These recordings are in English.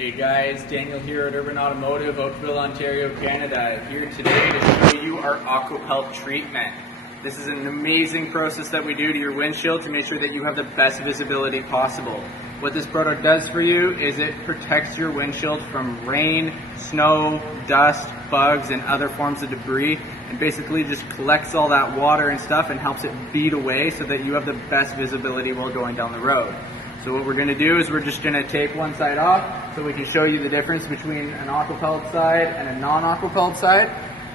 Hey guys, Daniel here at Urban Automotive, Oakville, Ontario, Canada. Here today to show you our Aquapel treatment. This is an amazing process that we do to your windshield to make sure that you have the best visibility possible. What this product does for you is it protects your windshield from rain, snow, dust, bugs, and other forms of debris, and basically just collects all that water and stuff and helps it bead away so that you have the best visibility while going down the road. So what we're going to do is we're just going to take one side off so we can show you the difference between an aquapelled side and a non-aquapelled side.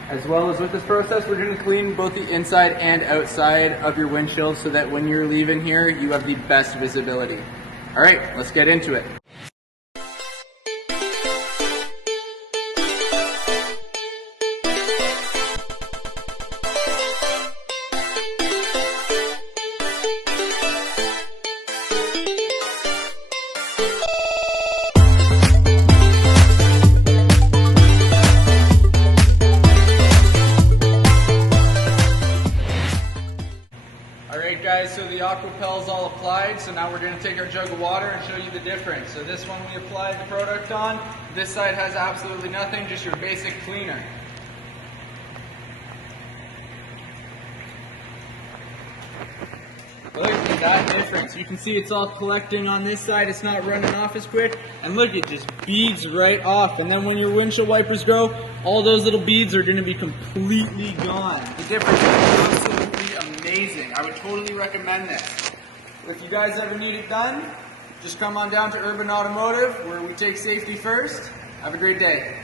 As well as with this process, we're going to clean both the inside and outside of your windshield so that when you're leaving here, you have the best visibility. All right, let's get into it. Alright guys, so the Aquapel is all applied, so now we're going to take our jug of water and show you the difference. So this one we applied the product on, this side has absolutely nothing, just your basic cleaner. Look at that difference. You can see it's all collecting on this side, it's not running off as quick, and look, it just beads right off. And then when your windshield wipers go, all those little beads are going to be completely gone. The difference is absolutely amazing. I would totally recommend this. If you guys ever need it done, just come on down to Urban Automotive, where we take safety first. Have a great day.